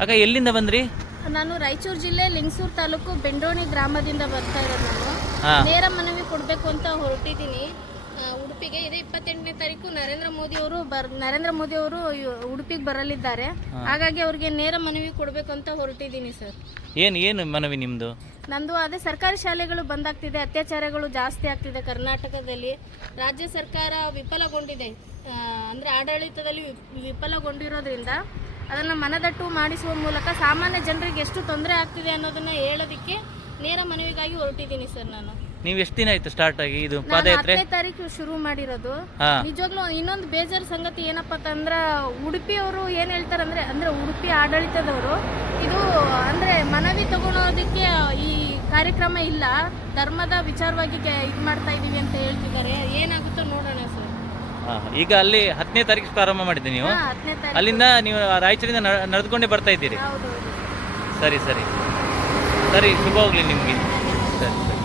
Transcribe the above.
ಅಕ್ಕ ಎಲ್ಲಿಂದ ಬಂದ್ರಿ? ನಾನು ರಾಯಚೂರು ಜಿಲ್ಲೆ ಲಿಂಗಸೂರು ತಾಲೂಕು ಬೆಂಡೋಣಿ ಗ್ರಾಮದಿಂದ ಬರ್ತಾ ಇರೋದು. ನಾನು ನೇರ ಮನವಿ ಕೊಡಬೇಕು ಅಂತ ಹೊರಟಿದ್ದೀನಿ ಉಡುಪಿಗೆ. ಇದೇ 28ನೇ ತಾರೀಕು ನರೇಂದ್ರ ಮೋದಿ ಅವರು ಉಡುಪಿಗೆ ಬರಲಿದ್ದಾರೆ. ಹಾಗಾಗಿ ಅವ್ರಿಗೆ ನೇರ ಮನವಿ ಕೊಡಬೇಕು ಅಂತ ಹೊರಟಿದ್ದೀನಿ ಸರ್. ಏನು ಮನವಿ ನಿಮ್ಮದು? ನಂದು ಅದೇ ಸರ್ಕಾರಿ ಶಾಲೆಗಳು ಬಂದಾಗ್ತಿದೆ, ಅತ್ಯಾಚಾರಗಳು ಜಾಸ್ತಿ ಆಗ್ತಿದೆ ಕರ್ನಾಟಕದಲ್ಲಿ. ರಾಜ್ಯ ಸರ್ಕಾರ ವಿಫಲಗೊಂಡಿದೆ, ಅಂದರೆ ಆಡಳಿತದಲ್ಲಿ ವಿಫಲಗೊಂಡಿರೋದ್ರಿಂದ ಅದನ್ನು ಮನದಟ್ಟು ಮಾಡಿಸುವ ಮೂಲಕ ಸಾಮಾನ್ಯ ಜನರಿಗೆ ಎಷ್ಟು ತೊಂದರೆ ಆಗ್ತಿದೆ ಅನ್ನೋದನ್ನ ಹೇಳೋದಕ್ಕೆ ನೇರ ಮನವಿಗಾಗಿ ಹೊರಟಿದ್ದೀನಿ ಸರ್. ನಾನು ನೀವು ಎಷ್ಟು ದಿನ ಆಯ್ತು ಸ್ಟಾರ್ಟ್ ಆಗಿ ಇದು ಪಾದಯಾತ್ರೆ? 10ನೇ ತಾರೀಕು ಶುರು ಮಾಡಿರೋದು. ನಿಜವಾಗ್ಲೂ ಇನ್ನೊಂದು ಬೇಜಾರು ಸಂಗತಿ ಏನಪ್ಪಾ ಅಂತಂದ್ರೆ, ಉಡುಪಿಯವರು ಏನ್ ಹೇಳ್ತಾರಂದ್ರೆ, ಉಡುಪಿ ಆಡಳಿತದವರು ಇದು ಅಂದ್ರೆ ಮನವಿ ತಗೊಳೋದಕ್ಕೆ ಈ ಕಾರ್ಯಕ್ರಮ ಇಲ್ಲ, ಧರ್ಮದ ವಿಚಾರವಾಗಿ ಇದು ಮಾಡ್ತಾ ಇದೀವಿ ಅಂತ ಹೇಳ್ತಿದ್ದಾರೆ. ಏನಾಗುತ್ತೋ ನೋಡೋಣ ಸರ್. ಈಗ ಅಲ್ಲಿ 10ನೇ ತಾರೀಕು ಪ್ರಾರಂಭ ಮಾಡಿದ್ದೆ ನೀವು? 10ನೇ ತಾರೀಕು. ಅಲ್ಲಿಂದ ನೀವು ರಾಯಚೂರಿಂದ ನಡೆದುಕೊಂಡೇ ಬರ್ತಾ ಇದ್ದೀರಿ? ಹೌದು. ಸರಿ ಸರಿ ಸರಿ, ಶುಭ ಹೋಗ್ಲಿ ನಿಮಗೆ. ಸರಿ ಸರಿ.